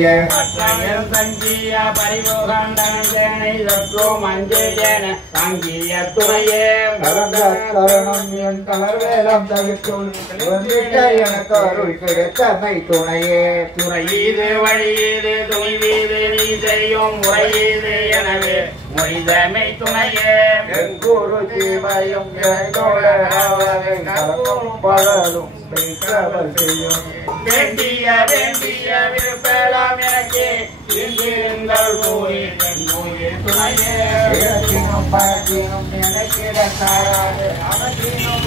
தங்கிய பரிமுகண்டனை சற்றோ மஞ்சேன தங்கிய துணையே கரணம் என் கலர்வேலம் தவிர்த்துள் எனக்கு அருள் கிடைத்தமை துணையே துறையீது வழியீது துணிவீது நீ செய்யும் முறையீது எனவே மொழிதமை துணையே என் குரு ஜீவையும் பலரும் செய்யும் வேண்டிய வேண்டிய விருப்பலாம் எனக்கு இங்கிருங்கள் கூறி துணையே பழத்தினும் எனக்கிட சாராது அவற்றினும்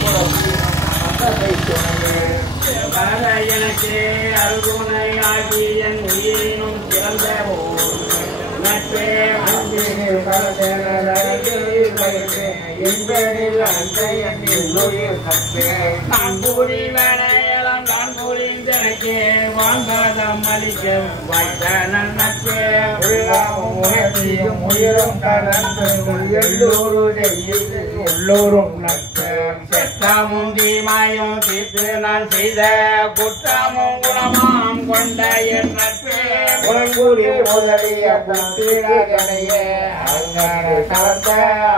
எனக்கு அருகுணை ஆகி என் உயிரினும் சிறந்த நட்பே நான் கூறி வேணையெல்லாம் நான் கூறிந்தனக்கே வாங்காதம் அளிக்க வாய்த்த நட்பே உயிரும் உள்ளூரும் செற்றமும் தீமாயும் தீர்த்து நான் செய்த குற்றமும் குணமாம் கொண்ட என் நட்பே முதலிய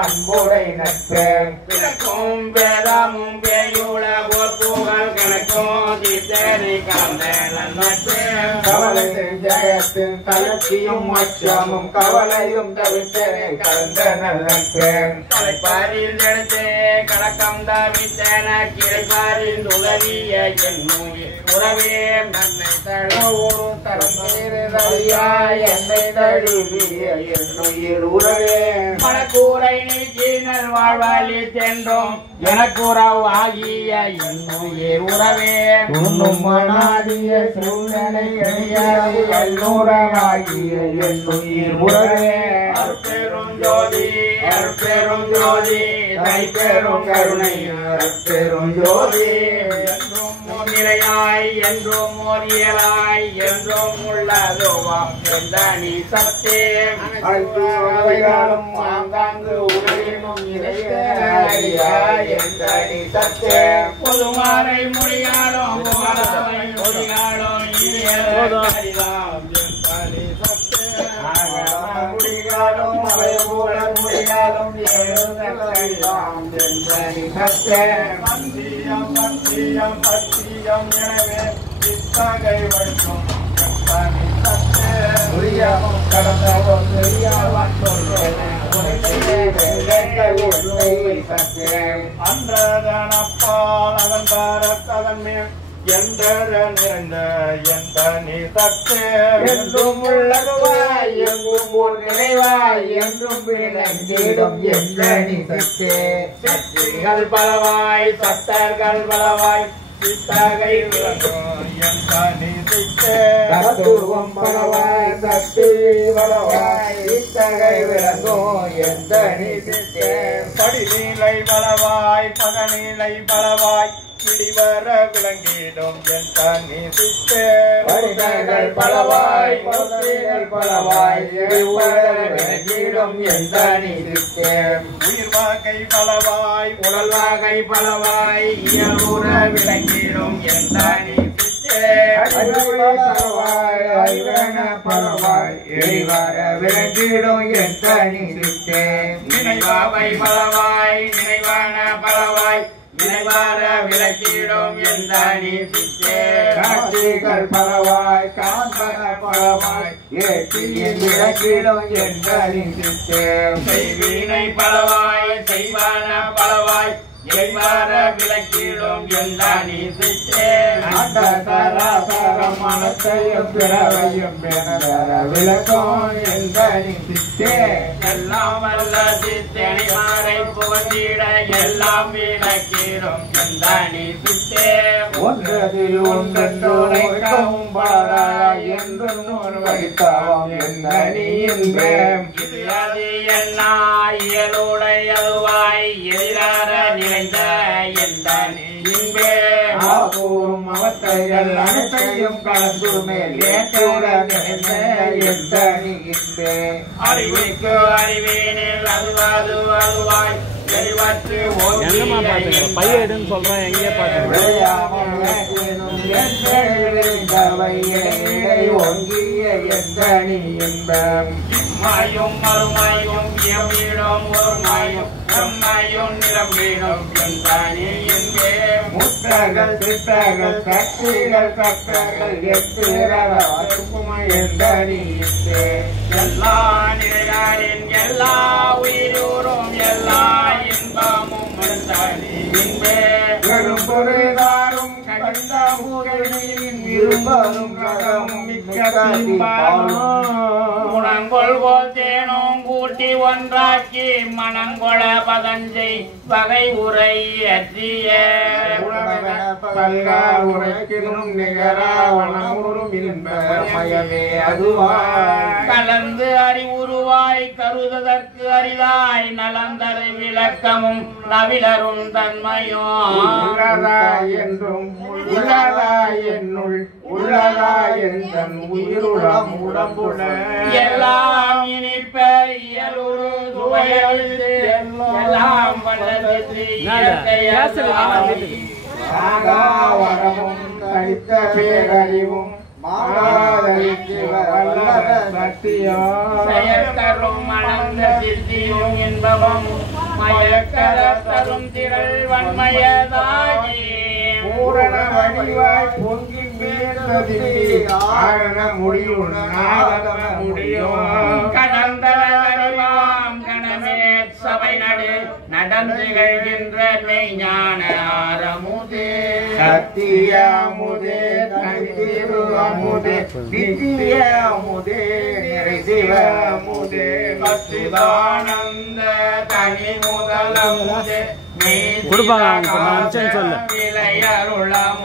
அன்புடை நட்பே பிறக்கும் வேதமும் பேயுள போர்ப்புகள் கணக்கும் தீர்த்தனை கலந்த நட்பே கவலை ஜெயத்தின் தளர்ச்சியும் அச்சமும் கவலையும் தவிர்த்தனை கலந்த நட்பே கலைப்பாரில் எடுத்து கலக்கம் தவித்தன கிளைப்பாரில் உதவிய என் உறவே நன்மை ஒரு தரம் என்னை தழுவிய என்னுயிர் உறவே மனக்கூரை நீக்கினல் வாழ்வாளி சென்றோம் எனக்குறவு ஆகிய என்னுயிர் உறவே உண்ணும் மனாதிய சூழ்நிலை கல்லூரமாகிய என்னுயிர் உறவே அற்பெரும் ஜோதி அற்பெரும் ஜோதி தைப்பெரும் கருணை அற்பெரும் ஜோதி என்றும் நிலையாய் என்றும் ஓர் இயலாய் என்றும் உள்ளதுவாம் எந்த நீ சத்தே அழைத்தும் ஆங்காங்கு உலகினும் இறையாய் எந்த நீ சத்தே பொதுமாறை மொழியாலும் மொழியாலும் முடியாலும் அவை போல முடியாலும் பத்தியம் பத்தியம் பத்தியம் எனவே இத்தகை வைக்கும் புரியாமல் கடந்தவன் தெரியாமல் அன்றதனப்பால் அதன் பாரத்ததன் மேல் எந்தர நிறைந்த எந்த நீ சத்தே என்றும் உள்ளதுவாய் எங்கும் ஒரு நினைவாய் என்றும் விளங்கிடும் எந்த நீ சத்தே சக்திகள் பலவாய் சத்தர்கள் பலவாய் சித்தகை விளங்கும் எந்த நீ சித்தே தத்துவம் பலவாய் சக்தி பலவாய் இத்தகை விளங்கும் எந்த நீ சித்தே படிநிலை பலவாய் பகநிலை பலவாய் பிடிவர விளங்கிடும் என் தனி சித்தே வருடங்கள் பலவாய் பொருள்கள் பலவாய் விளங்கிடும் எந்த நீ சித்தே உயிர் வாகை பலவாய் உடல் வாகை பலவாய் இயலுற விளங்கிடும் என் தனி சித்தே பலவாய் ஐவன பலவாய் எரிவர விளங்கிடும் எந்த நீ சித்தே நினைவாவை பலவாய் நினைவான பலவாய் நினைவார விளக்கிடும் எந்த நீ சித்தே காட்சிகள் பலவாய் காண்பன பலவாய் ஏற்றியின் விளக்கிடும் எந்த நீ சித்தே செய்வினை பலவாய் செய்வான பலவாய் எவ்வாற விளக்கிடும் எந்த நீ சித்தே அந்த சராசரம் மனத்தையும் பிறவையும் பெற விளக்கம் எந்த நீ சித்தே எல்லாம் வல்ல சித்தனை மாறை புகழ்ந்திட எல்லாம் விளக்கிடும் எந்த நீ சித்தே ஒன்றதில் ஒன்றென்றும் பாராய் என்று நூல் வைத்தாம் எந்த நீ என்பேன் இது அது என்ன இயலுடையதுவாய் எதிரார நிறைந்த எந்த நீ இன்பே ஆகூரும் அவத்தைகள் அனைத்தையும் கலந்து மேல் ஏற்றுடன் எந்த நீ என்பேன் அறிவிக்கு அறிவேனில் அதுவாது அதுவாய் எரிவற்று பையன் சொல்றேன் எங்கே பாத்து விளையாமல் ஓங்கிய எந்தனி இன்பம் மாயும் மறுமாயும் எம்மிடம் ஒரு மாயும் எம்மாயும் நிரம்பிடும் எந்தனி இன்பே முத்தர்கள் சித்தர்கள் சக்திகள் சக்தர்கள் எந்தனி இன்பே எல்லா நிலையாரின் எல்லா உயிரூரும் எல்லா இன்பமும் எந்தனி இன்பே பெரும் பொருளாரும் இரும்பரும் குணங்கொள் போல் தேனும் கூட்டி ஒன்றாக்கி மனங்கொள பதஞ்சை வகை உரை அற்றிய உரைக்கினும் நிகராவணமுறும் இன்பமயமே அதுவாய் கலந்து அறிவுருவாய் கருததற்கு அரிதாய் நலந்தரை விளக்கமும் நவிலரும் தன்மையும் என்றும் உள்ளதாய் என்னுள் உள்ளதாய் என் உயிருளம் உடம்புட எல்லாம் இனிப்ப இயலுரு துவையழித்து எல்லாம் வல்லது சாகாவரமும் தனித்த பேரறிவும் செயற்கரும் மணந்த சித்தியும் என்பவம் மயக்கர தரும் திரள் வன்மயதாகி பூரண வடிவாய் பொங்கி ஆரண முடியும் கடந்த அறிவாம் கணமே சபை நடு நடந்துகின்ற மெய்ஞான ஆரமுதே சத்தியமுதே தனிதிரு அமுதே நித்தியமுதே நிறைசிவமுதே சச்சிதானந்த தனி முதலமுதே கொடுப்பாங்க சொல்லு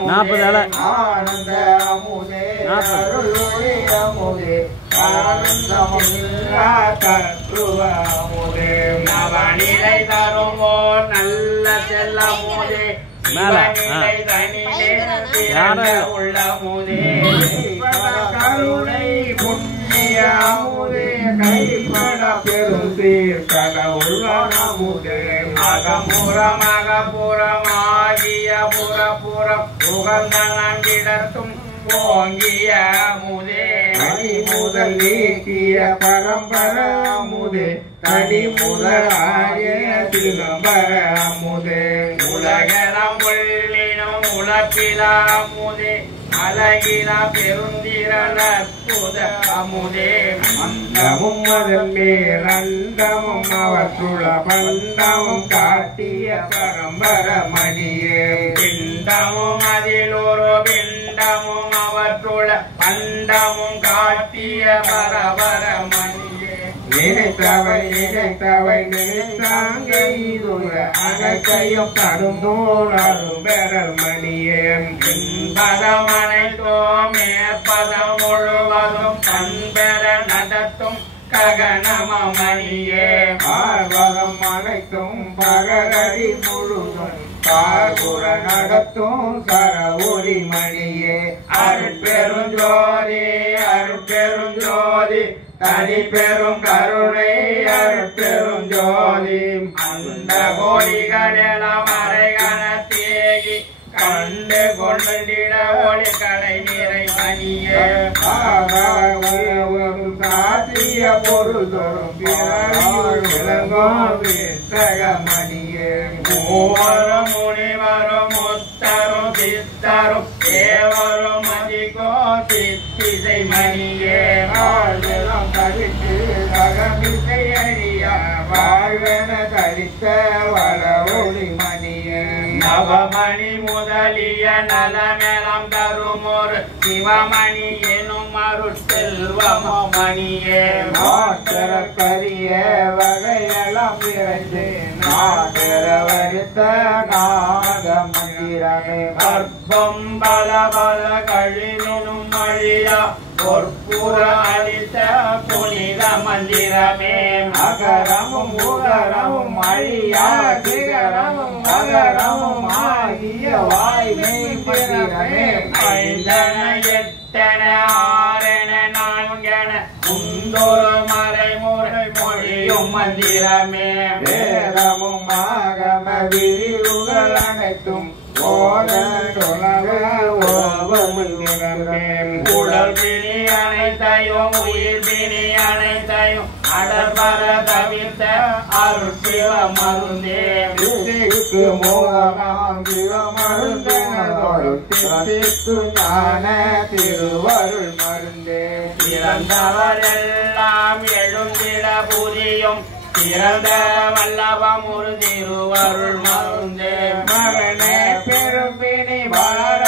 40 ஆனந்த அமுதே அருளொளி அமுதே ஆனந்தமில்லா தத்துவமுதே நவநிலை தருமோ நல்ல செல்லமுதே சிவநிலை தனிலே உள்ளமுதே கருணை புண்ணியமுதே கைப்பட பெரும் சீர் கடவுளமுதே மகபுரமாகிய புறப்புறம் உகந்த நம்பிடத்தும் ஓங்கிய முதே தனி முதல் நீக்கிய பரம்பர அமுதே தனி முதலாகிய சிதம்பர அமுதே உலகெல்லாம் உள்ளினும் உலப்பிலா அமுதே அழகிலா பெருந்திரள புத அமுதே மந்தமும் அதன் மேலந்தமும் அவற்றுள்ள பந்தமும் காட்டிய பரம்பர மணியே பிண்டமும் அதில் ஒரு பிண்டமும் அவற்றுள்ள பண்டமும் காட்டிய பரபர மணியே நினைத்தவை நினைத்தாங்க இதுல அனைத்தையும் தடுந்தோறும் பெறல் மணியே பதமனைத்தோம் மேற்பதம் முழுவதும் பண்பெற நடத்தும் ககனமணியே பார்வகம் அனைத்தும் பகரடி முழுதும் பார்புற நடத்தும் சரவொளி மணியே அருட்பெருஞ்சோதி அருட்பெருஞ்சோதி தனி பெரும் கருணை அருட்பெருஞ்சோதி அந்த கோடிகளெல்லாம் மறைகணத்தேகி கண்டு கொண்டிட ஒளி கடை நிறை பணியே சாத்திய பொருள் தோறும் விளங்கும் மணியே மூவரும் முனிவரும் முத்தரும் சித்தரும் தேவரும் மதிக்கோ சித்திசை மணியே வாழ்வெல்லாம் கழித்து அகமிசை அழியா வாழ்வென கழித்த வள ஒளி மணியே நவமணி முதலிய நலமெலாம் தரும் ஒரு சிவமணி எனும் அருட்செல்வமோ மணியே மாற்றர கரிய வகையெல்லாம் நிறைந்து நாட்டர வருத்த நாக மந்திரமே கர்ப்பம் பல பல கழினும் மழியா பொற்புற அளித்த புனித மந்திரமே அகரமும் உகரமும் அழியா சிகரமும் மகரமும் ஆகிய வாய்மை மந்திரமே ஐந்தன எட்டன ஆறென நான்கென முந்தொரு மறைமுறை மொழியும் மந்திரமே வேதமும் ஆகம விரிவுகள் அனைத்தும் உடல் பிணி அனைத்தையும் உயிர் பிணி அனைத்தையும் அடபர தவிர்த்த அருட்சிவ மருந்தே திருவருள் மருந்தே பிறந்தவரெல்லாம் எழுந்திட புரியும் பிறந்த வல்லவம் ஒரு திருவருள் மருந்தே மரண பெரும்பினி வார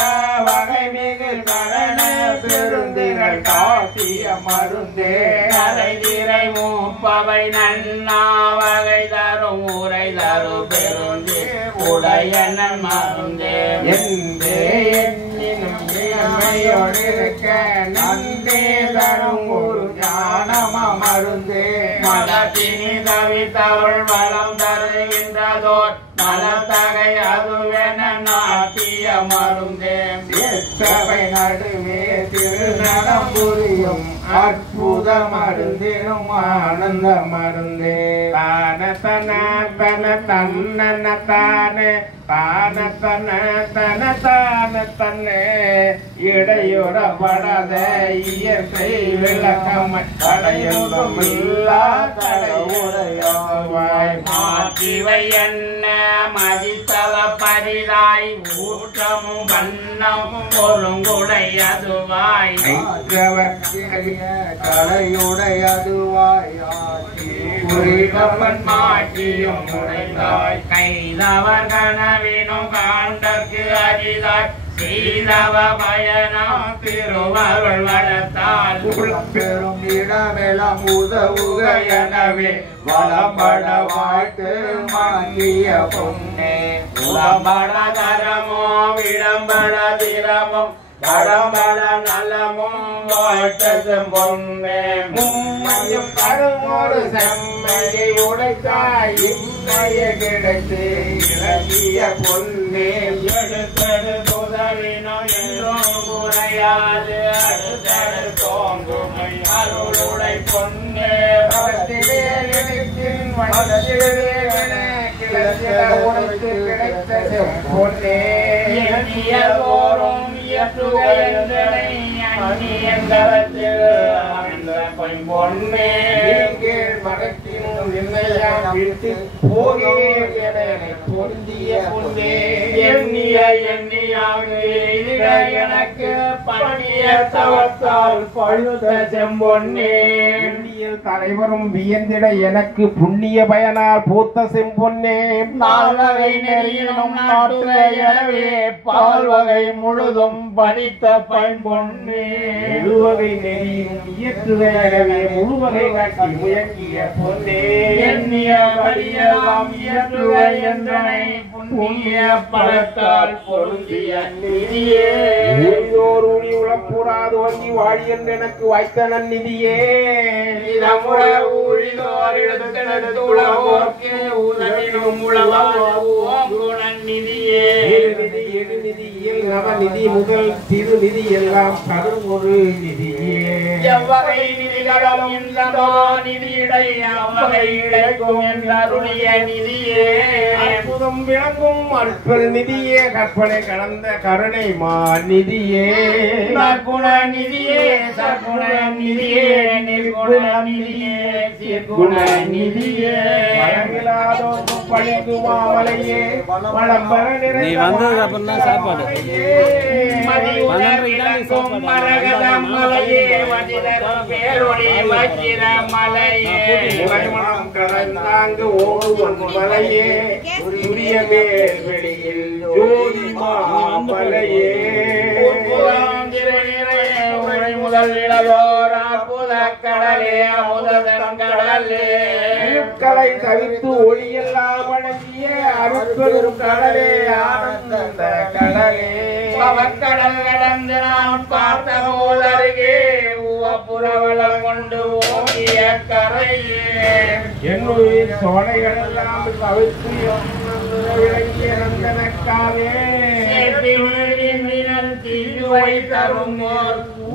வகை மிகு மரண பெருந்திரள் காட்டிய மருந்தே கரைதிரை மூப்பவை நன்னா வகை தரும் உரை தரு பெருந்தே உடையன மருந்தே என்றே எண்ணினும் இளமையோடிருக்க நன்றே தரும் ஒரு ஞானம மருந்தே மலத்தினி தவித்தவள் வளம் தருகின்றதோர் மலத்தகை அதுவென நாட்டிய மருந்தே சபை நடுவே திருநடம் புரியும் அற்புத மருந்தினும் ஆனந்த மருந்தே தான தன தன தன்ன தானே தான தன தன தான தன்னே இடையுறப்படாத இயற்கை விளக்கம் தடையொன்றும் இல்லா தடையுடையாய் மாற்றிவை என்ன மதித்தவ பரிதாய் ஊற்றமும் வண்ணமும் ஒருங்குடையதுவாய் கலையுடையதுவாய் மாற்றியும் உடைந்தாய் கைதவர் கனவினும் காண்டற்கு அரிதாய் செய்தவ பயணம் திருவருள் வளர்த்தால் பெரும் இடமெல்லாம் உதவுக எனவே வளம்பட வாழ்த்து மங்கிய பொன்னே உடம்பட தரமோ விளம்பட திரமும் கடம்பட நலமும் வாழ்த்தது பொன்னே மும்மையும் கடுமோடு செம்மையை உடைத்தாய் இம்மைய கிடைத்து இழந்திய பொன்னே எடுத்தது உதவினோ என்றும் குறையாது அடுத்தது தோங்குமை அருளுடை பொன்னே எண்ணியதோறும் இயற்றுகையந்தனை அந்நியந்தரத்தில் அந்த பொன்னே மகத்தினும் என்னையாம் விட்டு போகே என பொருந்திய பொன்னே எண்ணிய எண்ணியாக எனக்கு பண்ணிய தவத்தால் பழுத செம்பொன்னே எண்ணியல் தலைவரும் வியந்திட எனக்கு புண்ணிய பயனால் பூத்த செம்பொன்னே நால்வகை நெறியினும் நாட்டுல எனவே பால் வகை முழுதும் படித்த பைம்பொன்னே முழுவகை நெறியும் இயற்றுக எனவே முழுவகை காட்டி முயங்கிய பொன்னே எண்ணிய வழியெல்லாம் இயற்றுக என்றனை புண்ணிய பலத்தால் பொருந்திய நிதியே ஊழியோர் ஊழி உழப்புறாது வங்கி வாழி என்று எனக்கு வாய்த்த நன்னிதியே இதமுற ஊழிதோர் எடுத்தெடுத்து உலகோர்க்கு உதவிடும் உளவாகும் குணநிதியே நிதி எழுநிதி இயல் நவநிதி முதல் திருநிதி எல்லாம் கரும் ஒரு நிதியே எவ்வகை நிதிகளும் இந்தமோ நிதியிடை அவ்வகை இழைக்கும் என்றருடைய நிதியே அற்புதம் விளங்கும் அற்புத நிதியே கற்பனை கடந்த கருணை மா நிதியே நற்குண நிதியே சற்குண நிதியே நிர்குண நிதியே சீர்குண நிதியே வளமில்லாதோர்க்கு பழிக்கு மாமலையே வளம்பர நீ வந்ததுக்கு அப்புறம் தான் சாப்பாடு. மரகதம் மலையே வதிதரும் பேரொளி வச்சிர மலையே மனம் கடந்தாங்கு ஓடுவன் மலையே உரிய மேல் வெளியில் ஜோதி மாமலையே முதல் இளவோர் அற்புத கடலே அமுதன் கடலே கலை தவிர்த்து ஒளியெல்லாம் வழங்கிய அருட்பெரும் கடலே ஆனந்த கடலே கடல் கடந்து நாம் பார்த்த போதருகே புறவளம் கொண்டு ஓடிய கரையே என்னுயிர் சோலைகள் எல்லாம் தவிர்த்து விளங்கிய நந்தனக்காவே தீவை தரும்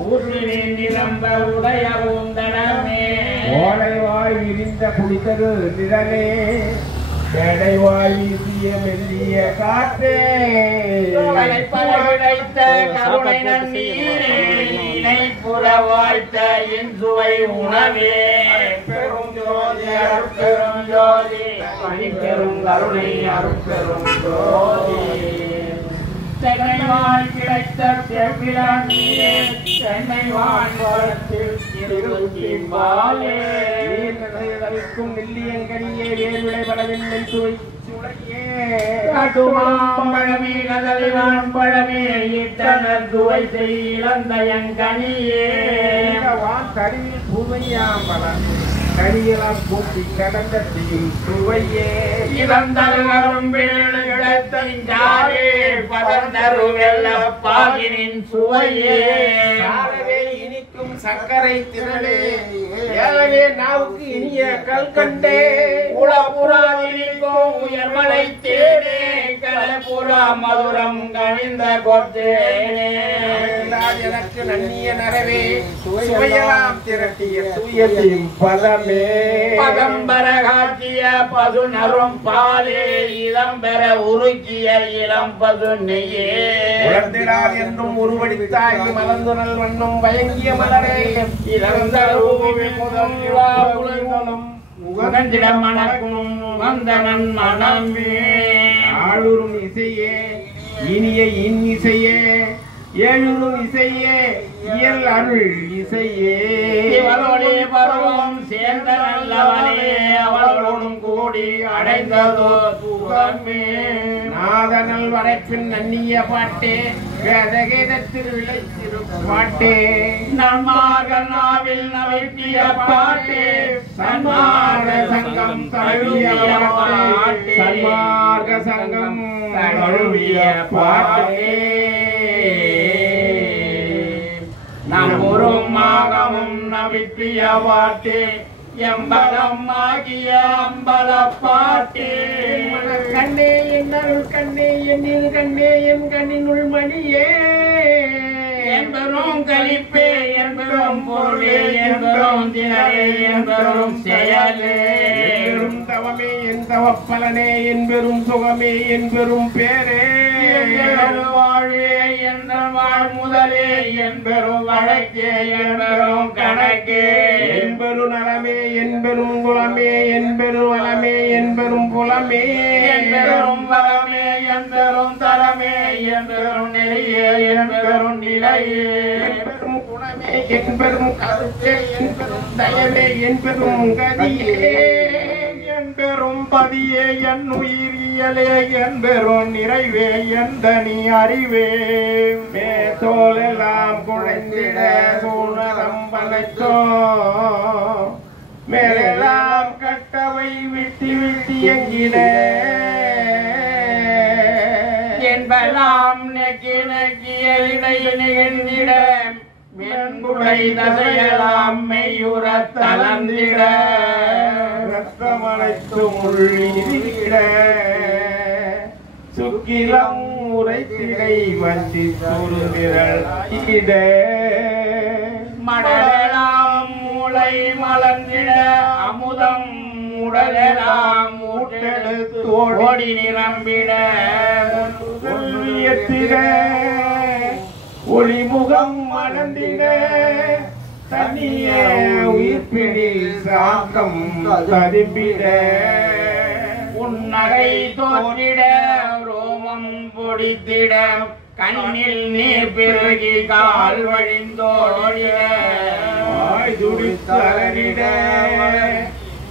ஊற்றினின் நிரம்ப உடைய உந்தனமே ஓலைவாய் விரிந்த குடித்தரு நிழலே கடைவாய் வீசிய மெல்லிய காற்றே கிடைத்த கருணை நன்னீரே இணைப்புற வாழ்த்த என் சுவை உணவே பெரும் ஜோதி அருட்பெரும் ஜோதி பணிப்பெரும் கருணை அருட்பெரும் ஜோதி சென்னை வாழ் கிடைத்த செவ்விலான் நீரே சென்னை வாழ்வத்தில் திருப்பாலே நீர்க்கும் நெல்லியங்கனியே வேர்விடை படவில்லை சுவை சுடையே கட்டுமாம்பழமே கதலிவான் பழமே இட்டனர் சுவை செய் இளந்தயங்கனியே வான் கருவில் புவையாம்பலம் கனியெல்லாம் கூட்டி கடந்த தீயும் சுவையே இளந்தரும் கிடைத்தாரே பதந்தரு வெள்ள பாகினின் சுவையே இனிக்கும் சர்க்கரை திரளே ஏழவே நாவுக்கு இனிய கல்கண்டே உளபுறாதினிக்கும் உயர்மலை தேனே கலபுறா மதுரம் கணிந்த கொத்தேனே எனக்கு நன்னிய நரவே சுவையெல்லாம் திரட்டிய தூயத்தையும் பதமே பதம்பர காட்சிய பசு நரும் பாலே இளம்பெற உருக்கிய இளம் பசு நெய்யே உணர்ந்திடார் என்றும் உருவடித்தாய் மலர்ந்து நல் வண்ணம் பயங்கிய மலரே இழந்த உகந்திடம் மணக்கும் வந்தனன் மனமே ஆளுரும் இசையே இனிய இசையே ஏழுரும் இசையே இயல் அருள் இசையே இவளோடே பருவம் சேர்ந்த நல்லவனே அவளோடும் கூடி அடைந்ததோ சுகமே நாதனல் வரைப்பின் நன்னிய பாட்டே வேதகேதத்தில் விளைத்திரு பாட்டே நன்மார்க நாவில் நவைத்திய பாட்டே சன்மார்க சங்கம் தழுவிய பாட்டே சன்மார்க்க சங்கம் தழுவிய பாட்டே நம்முறும் மாகமும் நவித்திய பாட்டே எம்பலம் ஆகிய அம்பல பாட்டே கண்ணே என் அருள் கண்ணே என் இரு கண்ணே என் கண்ணினுள் மணியே என்பரும் கலிப்பே என்பரும் பொருளே என்பரும் தினரே என்பரும் செயலே பெரும் தவமே என் தவப்பலனே என் பெரும் சுகமே என் பெரும் பேரே வாழ்வே என்ற வாழ் முதலே என்பெரும் வழக்கே என்பெரும் கணக்கே என்பெரும் நலமே என்பெரும் குலமே என்பெரும் வளமே என்பெரும் புலமே என்பெரும் வளமே என்பெரும் தரமே என்பெரும் நெறியே என்பெரும் நிலையே என்பெரும் குணமே என்பெரும் கருத்தே என்பெரும் தயவே என்பெரும் கதியே என்பெரும் பதியே என் உயிரியலே என்பெரும் நிறைவே எந்த நீ அறிவே மேத்தோலெல்லாம் குழைந்திட சூழலம் பலைத்தோ மேலெல்லாம் கட்டவை விட்டி விட்டி எங்கிட என்பெல்லாம் நெக்கி நெக்கிய இடை நிகழ்ந்திட மென்புடை தசையெல்லாம் மெய்யுற தளர்ந்திட ரத்தமழைத்தும் உள்ளிட சுக்கிலம் உரைத்திடை வஞ்சி துருவிரல் இட மடலெல்லாம் மூளை மலர்ந்திட அமுதம் உடலெல்லாம் ஊட்டெடுத்து ஓடி நிரம்பிட எத்திட ஒளிமுகம் மணந்திட தனிய உயிர்ப்பிடி சாக்கம் தரும்பிட உன்னகை தோற்றிட ரோமம் பொடித்திட கண்ணில் நீர் பெருகி கால் வழிந்தோடிட துடித்தலரிட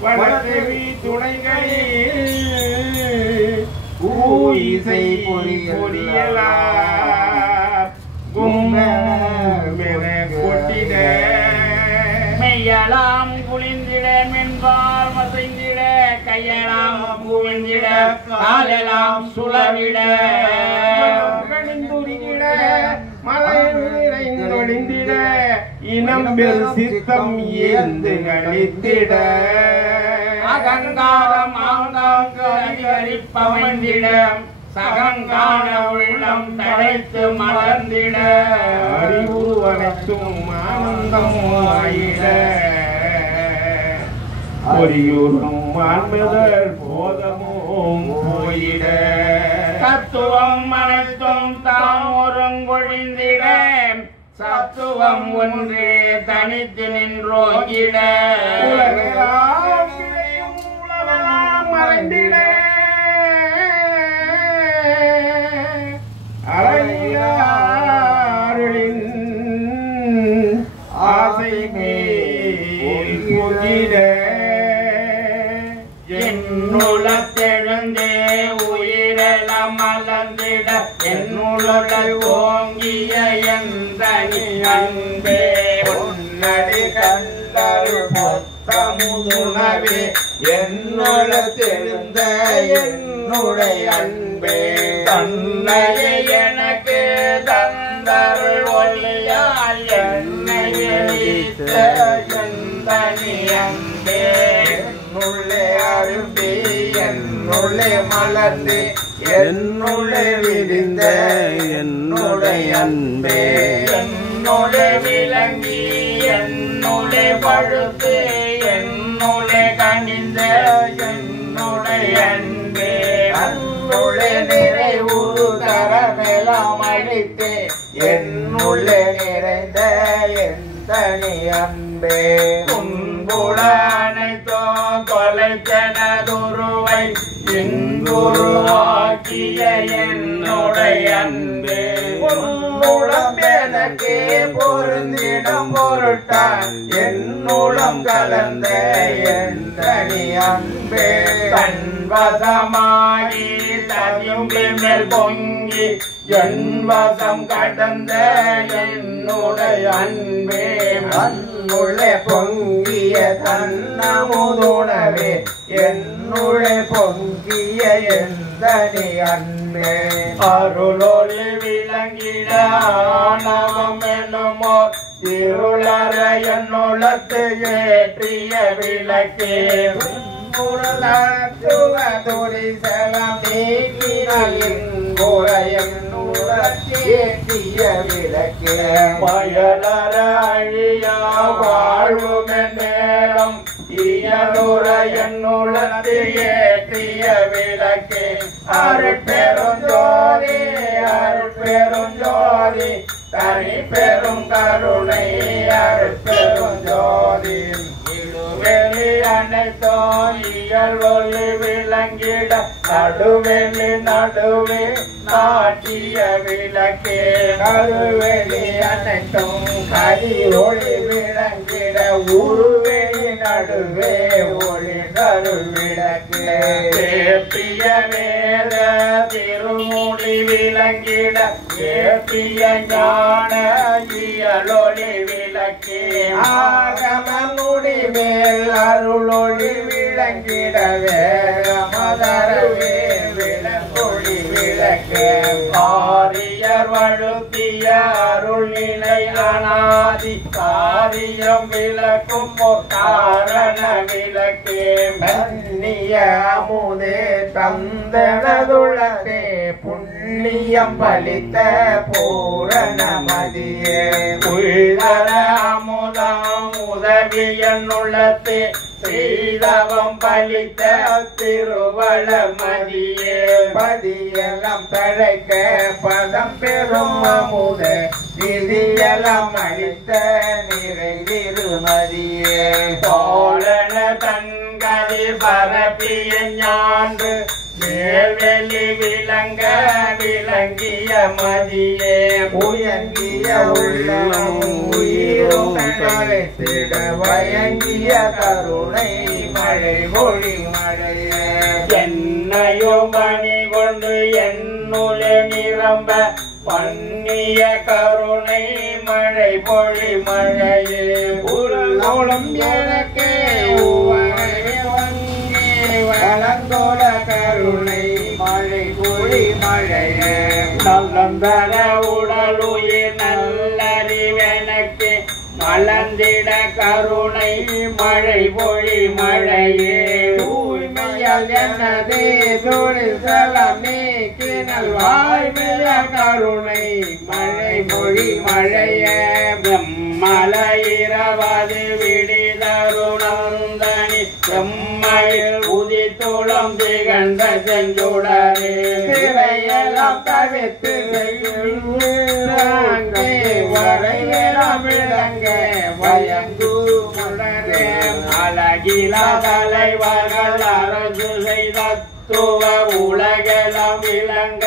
வடதேவி துணைகளில் ஊஇசை பொறியலா கும்பமென கொட்டிட மெய்யலாம் குளிந்திட மென்பால் மசைந்திட கையலாம் குவிந்திட காலெல்லாம் சுழவிட கணிந்துரிகிட மலை நிறைந்தொழிந்திட இனம் பெரு சித்தம் ஏந்து கழித்திட அகங்காரம் ஆங்காங்கு அதிகரிப்பவந்திட சகங்கான உள்ளம் தழைத்து மலர்ந்திட அறிவுரு அனைத்தும் ஆனந்தம் ஆயிட பொறியூரும் ஆன்மதர் போதமும் போயிட தத்துவம் அனைத்தும் தாம் ஒருங்கொழிந்திட சத்துவம் ஒன்றே தனித்து நின்றோங்கிட உலகெல்லாம் மறைந்திட அழகியாரின் ஆசை மேல் போகிட என்னுளத்தெழுந்தே உயிரெல்லாம் மலர்ந்திட என்னுளல் ஓங்கிய எந்தனி அன்பே பொன்னடி கண்டருள் பொத்தமுதுணவே என்னுளத்தெழுந்த என்னுடைய அன்பே தன்னையே எனக்கு தந்தருள் ஒளியால் என்னை எரித்த எந்தனி அன்பே என்னுள்ளே அரும்பி என்னுள்ளே மலர்ந்து என்னுள்ளே விரிந்த என்னுடைய அன்பே என்னுடைய விளங்கி என்னுடைய பழுத்து என்னுடைய கனிந்த என்னுடைய அன்பே அன்னுள்ளே நிறைவுறு தரமெல்லாம் அளித்து என்னுள்ளே நிறைந்த என் தனி அன்பே துன்புல அனைத்தும் தொலைத்தனதுருவை இன்புருவாக்கிய என்னுடைய அன்பே உன்னுளம் எனக்கே பொருந்திடம் பொருட்டான் என்னுளம் கலந்த என் தனி அன்பே கண்வசமாகி ததும்பி மேல் பொங்கி என் வசம் கடந்த என்னுடைய அன்பே அன்னுள்ளே பொங்கிய தன்னமுதுணவே என்னுள்ளே பொங்கிய என் தனி அன்பே அருளொளி விளங்கிட ஆணவம் என்னுமோ இருளற என்னுளத்து ஏற்றிய விளக்கே துரிசலம் நீக்கினின் ஏற்றிய விளக்கே பயலற அழியா வாழும் நேரம் இயலுற என்னுளத்து ஏற்றிய விளக்கே அருட்பெருஞ்சோதி அருட்பெருஞ்சோதி தனி பெரும் கருணை அருட்பெருஞ்சோதி இடுவெளி அனைத்தும் இயல்வொளி விளங்கிட நடுவெளி நடுவே நாட்டிய விளக்கே கருவெளி அனைத்தும் கரி ஒளி விளங்கிட உருவெளி நடுவே ஒளி கருவிளக்கே ஏப்பிய வேத திருமொழி விளங்கிட ஏப்பிய ஞான இயலொளி விளக்கே ஆகம முடி மேல் அருளொளி விளங்கிட வேகமதரவே விளங்கொளி விளக்கே ஆரியர் வழுத்திய அருளினை அநாதி காரியம் விளக்கும் காரண விளக்கே கண்ணிய அமுதே தந்தனதுளத்தே புண்ணியம் பலித்த பூரணமதியே உள்தர அமுதம் உதவி என்னுள்ளத்தே ஸ்ரீதவம் பலித்த திருவள மதியே பதியெல்லாம் தழைக்க பதம் பெறும் அமுத விதியெல்லாம் அளித்த நிறை திருமதியே தோழன தன்கதி பரப்பிய ஞான்று மேல்வெளி விளங்க விளங்கிய மதியே உயங்கிய உள்ளம் உயிரும் தழைத்திட வயங்கிய கருணை மழை ஒளி மழையே என்னையும் பணி கொண்டு என்னுளே நிரம்ப பண்ணிய கருணை மழை பொழி மழையே உலகம் எனக்கே வளர்ந்தோட கருணை மழை பொழி மழையே நல்லந்தர உடலுயிர் நல்லறிவெனக்கு மலர்ந்திட கருணை மழை பொழி மழையே தூய்மையால் எனதே தொழிற்சலம் நீக்கினல் வாய்மைய கருணை மழை மொழி மழையே மலையிரவது விடிதருணந்தனி செம்மையில் உதித்துளம் திகழ்ந்த செஞ்சுடரே திரையெல்லாம் தவிர்த்து வரையெல்லாம் விளங்க வயங்கு மலரே அழகில தலைவர்கள் அரசு செய்த துவ உலகெல்லாம் விளங்க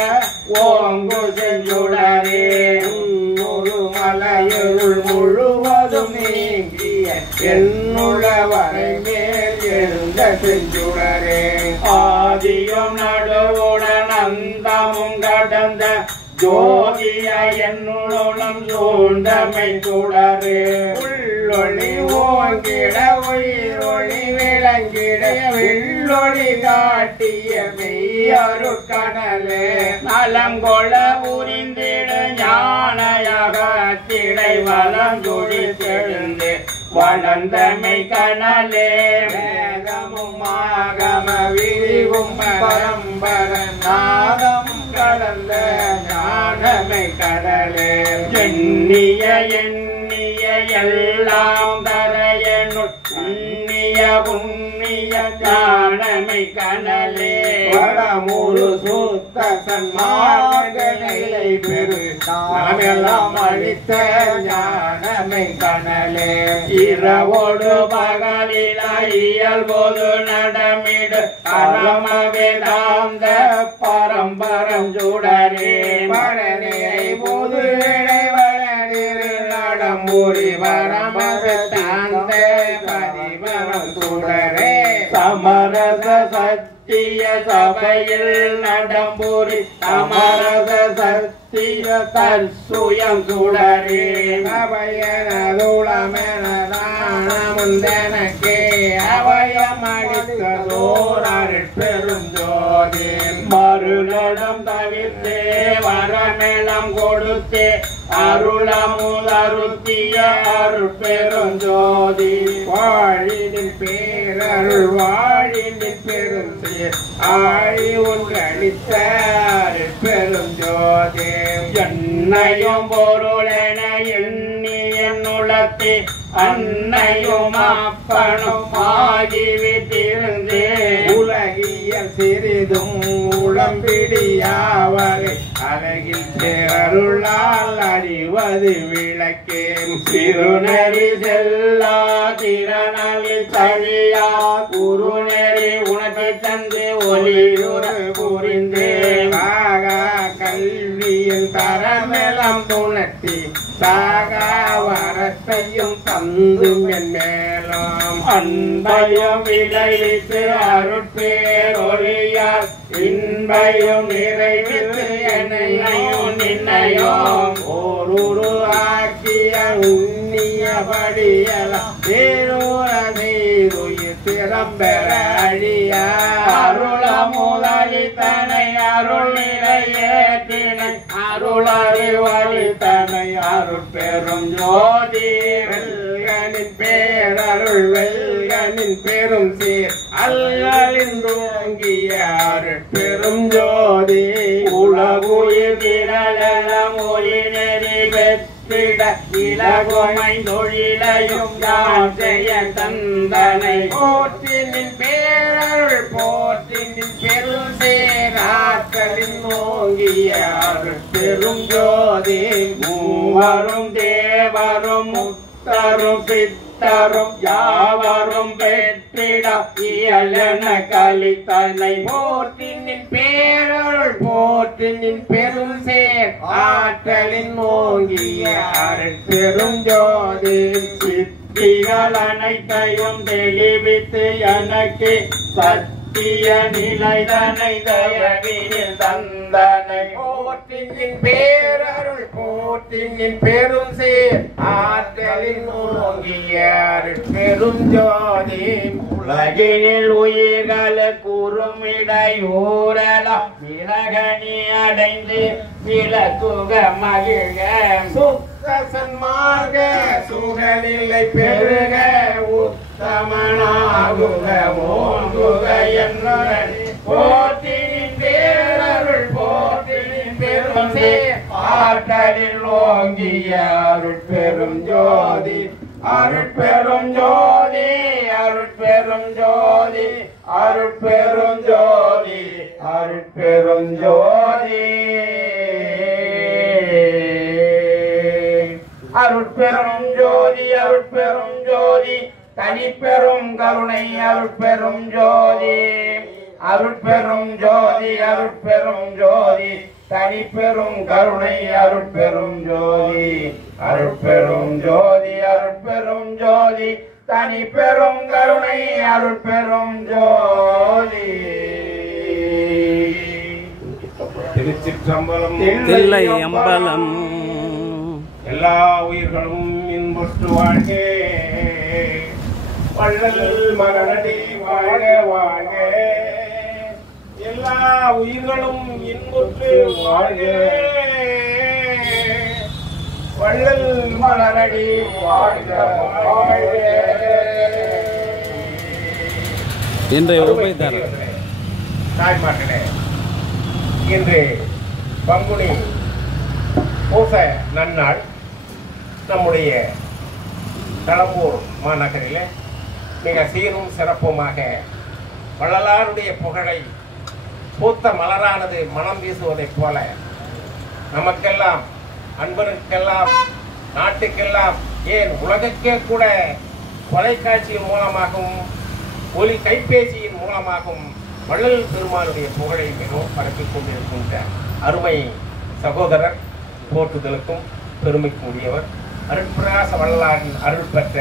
ஓங்கு செஞ்சுடரே ஒரு மலையுள் முழுவதும் நீங்கிய என்னுள்ள வரை மேல் எழுந்த செஞ்சுடரே ஆதியும் நடுவுடன் அந்தமும் கடந்த ஜோதிய என்னுடன் சூழ்ந்தமை சுடரே உள்ளொளி ஓங்கிட உயிரொளி விளங்கிட வெள்ளொளி காட்டிய மெய்யரு கடலே நலங்கொள புரிந்திட ஞானயகத்திடை வளம் துடித்தெழுந்து வளர்ந்தமை கனலே வேதமும் ஆகம விரிவும் பரம்பர நாதம் கடந்த ஞானமை கடலே எண்ணிய எண்ணிய எல்லாம் தரையனுள் உண்ணிய புண்ணிய ஞானமை கனலே வடமுரு சுத்த சன்மார்க்க நிலை பெரு நாமெல்லாம் அளித்த ஞானமை கனலே இரவோடு பகலில இயல்போது நடமிடு பரம வேதாந்த பரம்பரம் சுடரே பழனியை பொது வளரிரு நடம்பூரி பரமசத்தாந்த பதிவரம் சுடரே சமரச சத்திய சபையில் நடம்பூரி சமரச சத்திய தற்சுயம் சுடரே முந்தனக்கே அவயம் அளித்ததோர் பெருஞ்சோதி மருளடம் தவிர்த்தே வரமெல்லாம் கொடுத்தே அருளமுதருத்திய அருட்பெருஞ்சோதி வாழினின் பேரருள் வாழினின் பெருஞ்சீர் ஆழி ஒன்றளித்த பெருஞ்சோதி என்னையும் பொருளென எண்ணி என்னுளத்தே அன்னையும் அப்பனும் ஆகிவிட்டிருந்தே உலகிய சிறிதும் உளம்பிடியாவகை அழகில் பேரருளால் அறிவது விளக்கே திருநெறி செல்லா திறனில் தழியா குருநெறி உனக்கு தந்து ஒளியுற புரிந்தே கல்வியின் தரமெல்லாம் துணர்த்தி சாகா வரத்தையும் தந்து மேலும் அன்பையும் விளைவித்து அருட்பேரொழியார் இன்பையும் நிறைவித்து என்னையும் நின்னையும் ஓருரு ஆக்கிய உண்ணியபடியெல்லாம் வேறோர நீருயிர் திறம்பெற அழியா அருளமுதலித்தனை அருள் நிலையேற்றினை அருளறிவழித்தனை அருட்பெரும் ஜோதி வெல்கனின் பேரருள் வெல்கனின் பெரும் சீர் அல்லலின் தோங்கிய பெரும் ஜோதி உலகுயிர் திரள மொழி நெறி பெற்றிட இலகுமை தொழிலையும் யான் செய்ய தந்தனை போற்றினின் பேரருள் போற்றினின் பெரும் சேராக்களின் நோங்கிய பெரும் ஜோதி மூவரும் தேவரும் முத்தரும் பித்தரும் யாவரும் பெற்றிட இயலென கலித்தனை போற்றினின் பேரருள் போற்றினின் பெரும் சேர் ஆற்றலின் நோங்கிய பெரும் ஜோதி சித்திகள் அனைத்தையும் தெளிவித்து எனக்கு சத்திய நிலைதனை தயவினில் தந்தனை போற்றினின் பேரருள் போற்றினின் பெரும் சேர் ஆற்றலின் நோங்கிய பெரும் ஜோதி உலகினில் உயிர்கள் குறுமிடையூரலாம் விலகனி அடைந்து விளக்குக மகிழ்க சுத்த சன்மார்க்க சுகநிலை பெருக உத்தமனாகுக ஓங்குக என்னுடன் போற்றினின் பேரருள் போற்றினின் பெரும் சேர் ஆற்றலில் ஓங்கிய அருட்பெரும் ஜோதி அருட்பெரும் ஜோதி அருட்பெரும் ஜோதி. அருட்பெருஞ்சோதி அருட்பெருஞ்சோதி அருட்பெருஞ்சோதி அருட்பெருஞ்சோதி அருட்பெருஞ்சோதி தனிப்பெரும் கருணை அருட்பெருஞ்சோதி அருட்பெருஞ்சோதி அருட்பெருஞ்சோதி தனிப்பெரும் கருணை அருட்பெருஞ்சோதி அருட்பெருஞ்சோதி அருட்பெருஞ்சோதி தனிப்பெரும் கருணை அருட்பெருஞ்சோதி. திருச்சிற்றம்பலம். தில்லை அம்பலம். எல்லா உயிர்களும் இன்புற்று வாழ்க, வள்ளல் மலரடி வாழ்க வாழ்க. எல்லா உயிர்களும் இன்புற்று வாழ்க, வள்ளல் மலரடி வாழ்க வாழ்க. இன்றைய உபயதாரர் தாய்மார்களே, இன்று பங்குனி பூச நன்னாள். நம்முடைய கடம்பூர் மாநகரிலே மிக சீரும் சிறப்புமாக வள்ளலாருடைய புகழை பூத்த மலரானது மனம் வீசுவதைப் போல நமக்கெல்லாம், அன்பருக்கெல்லாம், நாட்டுக்கெல்லாம், ஏன் உலகக்கே கூட தொலைக்காட்சியின் மூலமாகவும் ஒலி கைபேசியின் மூலமாகவும் வள்ளல் பெருமானுடைய புகழை மிகவும் பரப்பிக் கொண்டிருக்கின்ற அருமை சகோதரர், போற்றுதலுக்கும் பெருமைக்கும் உரியவர், அருட்பிரகாச வள்ளலாரின் அருள் பெற்ற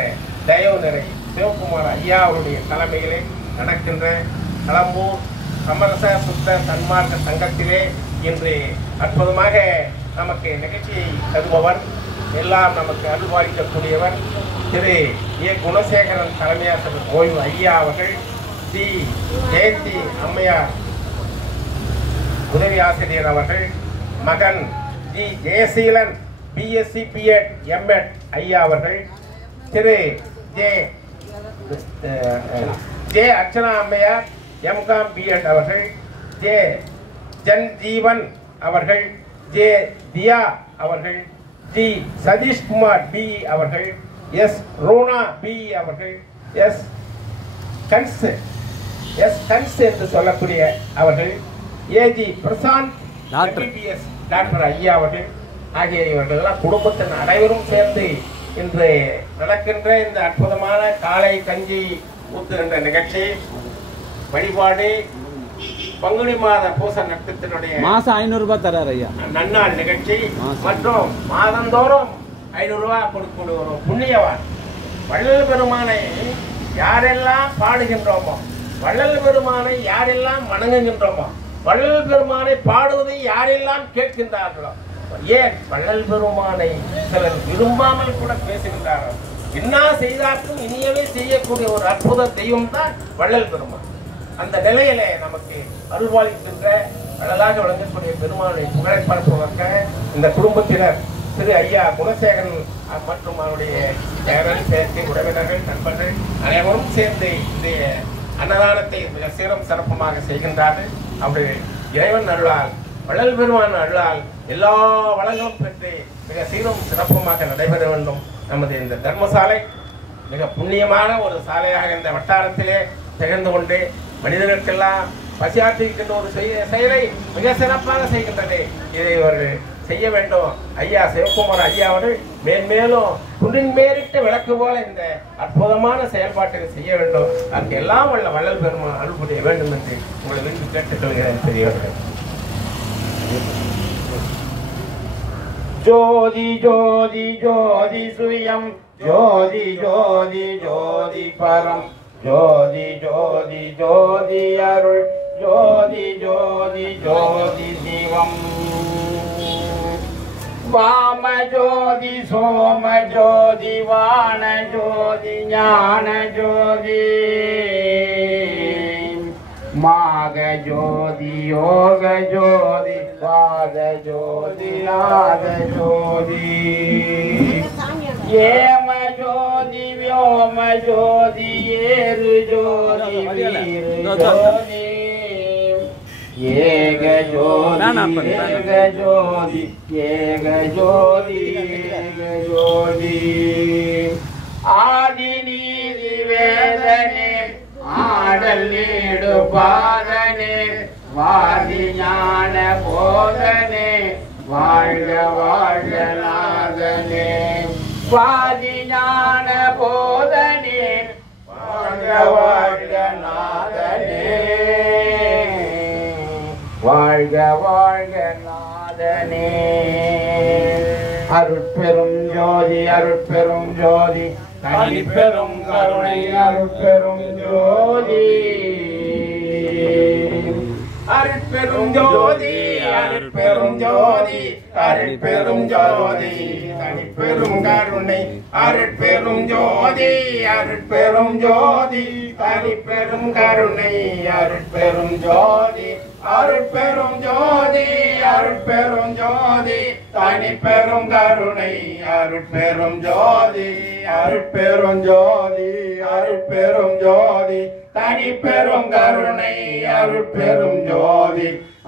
தயவு நிறை சிவகுமார் ஐயா அவருடைய தலைமையிலே நடக்கின்ற கடம்பூர் சமரச சுத்த சன்மார்க்க சங்கத்திலே இன்று அற்புதமாக நமக்கு நிகழ்ச்சியை தருபவர், எல்லாம் நமக்கு அருள்வாளிக்கக்கூடியவர் திரு ஏ குணசேகரன் தலைமையாசிரியர் ஓய்வு ஐயா அவர்கள், சி ஜெயந்தி அம்மையார் உதவி ஆசிரியர் அவர்கள், மகன் G Jayaseelan BSc BEd MEd ஐயா அவர்கள், திரு ஜே அர்ச்சனா அம்மையார் எம்காம் பிஎட் அவர்கள், ஜே ஜன்ஜீவன் அவர்கள், ஜே தியா அவர்கள், ஜி சதீஷ்குமார் பி அவர்கள், எஸ் ரோனா பி அவர்கள், எஸ் கன்ஸ் என்று சொல்லக்கூடிய அவர்கள், ஏஜி பிரசாந்த் எம்பிபிஎஸ் டாக்டர் ஐயா அவர்கள் ஆகிய இவர்களெல்லாம் குடும்பத்தின் அனைவரும் சேர்ந்து இன்று நடக்கின்ற இந்த அற்புதமான காலை கஞ்சி ஊத்துகின்ற நிகழ்ச்சி வழிபாடு பங்குனி மாத பூச நட்சத்தினுடைய மாசம் 500 ரூபாய் தரார் ஐயா நன்னாள் நிகழ்ச்சி மற்றும் மாதந்தோறும் 500 ரூபாய் கொடுக்கக்கூடிய ஒரு புண்ணியவான். வள்ளல் பெருமானை யாரெல்லாம் பாடுகின்றோமோ, வள்ளல் பெருமானை யாரெல்லாம் வணங்குகின்றோமோ, வள்ளல் பெருமானை பாடுவதை யாரெல்லாம் கேட்கின்றார்களோ, ஏன் வள்ளல் பெருமானை சிலர் விரும்பாமல் கூட பேசுகின்றார்கள். என்ன செய்தாலும் இனியவே செய்யக்கூடிய ஒரு அற்புத தெய்வம் தான் வள்ளல் பெருமான். அந்த நிலையில நமக்கு அருள்வாளிக்கின்ற வள்ளலாக விளங்கக்கூடிய பெருமானை புகழை பரப்புவதற்காக இந்த குடும்பத்தினர் திரு ஐயா குணசேகரன் மற்றும் அவருடைய பேரன் பேத்தி உறவினர்கள் நண்பர்கள் அனைவரும் சேர்ந்து இந்த அன்னதானத்தை மிக சீரம் சிறப்புமாக செய்கின்றார்கள். அவருடைய இறைவன் அருளால், வள்ளல் பெருமான் அருளால் எல்லா வளங்களும் பெற்று மிக சீரும் சிறப்புமாக நடைபெற வேண்டும். நமது இந்த தர்மசாலை மிக புண்ணியமான ஒரு சாலையாக இந்த வட்டாரத்திலே திகழ்ந்து கொண்டு மனிதர்களுக்கெல்லாம் பசியாற்றிருக்கின்ற ஒரு செயலை மிக சிறப்பாக செய்கின்றது. இதை இவர்கள் செய்ய வேண்டும். ஐயா சிவகுமார் ஐயா அவர்கள் மேன்மேலும் குன்றின் மேலிட்ட விளக்கு போல இந்த அற்புதமான செயல்பாட்டை செய்ய வேண்டும். அதுக்கு எல்லாம் உள்ள வள்ளல் பெருமான் அருள் புரிய வேண்டும் என்று உங்களை விரும்பி கேட்டுக்கொள்கிறேன் பெரியவர்கள். ஜோதி ஜோதி ஜோதி சுயம், ஜோதி ஜோதி ஜோதி பரம், ஜோதி ஜோதி ஜோதி அருள், ஜோதி ஜோதி ஜோதி சிவம். வாம ஜோதி சோம ஜோதி வான ஜோதி ஞான ஜோதி, மாக ஜோதி யோக ஜோதி பாத ஜோதி நாத ஜோதி, ஏம ஜோதி व्योम ஜோதி ஏறு ஜோதி வீரு ஜோதி, ஏக ஜோதி ஏக ஜோதி ஏக ஜோதி ஏக ஜோதி, ஆதி நீதி வேதனே பாடல் நீடு பாதனே வாதி ஞான போதனே வாழ்க வாழ்க நாதனே வாதி ஞான போதனே வாழ்க வாழ்க நாதனே வாழ்க வாழ்க நாதனே அருட்பெரும் ஜோதி அருட்பெரும் ஜோதி தனிப்பெரும் கருணை அருட்பெரும் ஜோதி அருட்பெரும் ஜோதி அருட்பெரும் ஜோதி அருட்பெரும் ஜோதி தனிப்பெரும் கருணை அருட்பெரும் ஜோதி அருட்பெரும் ஜோதி தனிப்பெரும் கருணை அருட்பெரும் ஜோதி அருட்பெரும் ஜோதி அருட்பெரும் ஜோதி தனிப்பெரும் கருணை அருட்பெரும் ஜோதி அருட்பெரும் ஜோதி அருட்பெரும் ஜோதி தனிப்பெரும் கருணை அருட்பெரும் ஜோதி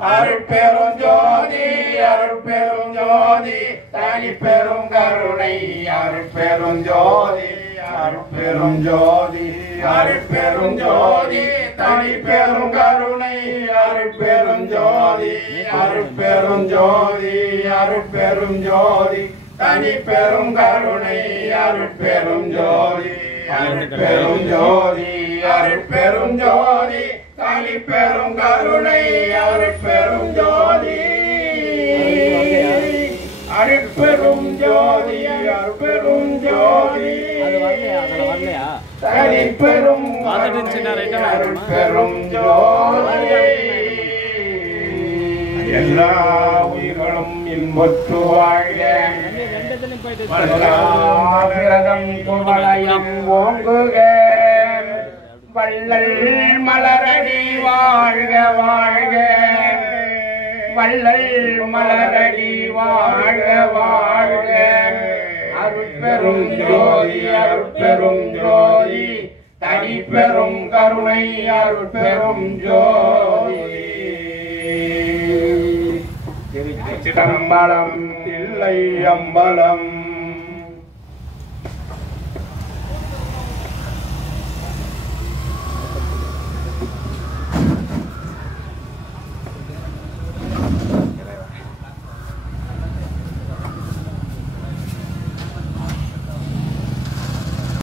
அருட்பெரும் ஜோதி அருட்பெரும் ஜோதி தனிப்பெரும் கருணை அருட்பெரும் ஜோதி அருட்பெரும் ஜோதி அருட்பெரும் ஜோதி தனிப்பெரும் கருணை அருட்பெரும் ஜோதி அருட்பெரும் ஜோதி அருட்பெரும் ஜோதி தனிப்பெரும் கருணை அருட்பெரும் ஜோதி அருட்பெரும் ஜோதி அருட்பெரும் ஜோதி தனிப்பெரும் கருணை அருட்பெரும் ஜோதி அருட்பெரும் ஜோதி அருட்பெரும் ஜோதி தனிப்பெரும் அருட்பெரும் ஜோதி எல்லா உயிர்களும் இன்புற்று வாழ்க வல்லாபிரதம் குவளையம் ஓங்குக வள்ளல் மலரடி வாழ்க வாழ்க வள்ளல் மலரடி வாழ்க வாழ்க அருட்பெரும் ஜோதி அருட்பெரும் ஜோதி தனிப்பெரும் கருணை அருட்பெரும் ஜோதி திருச்சிற்றம்பலம் தில்லை அம்பலம்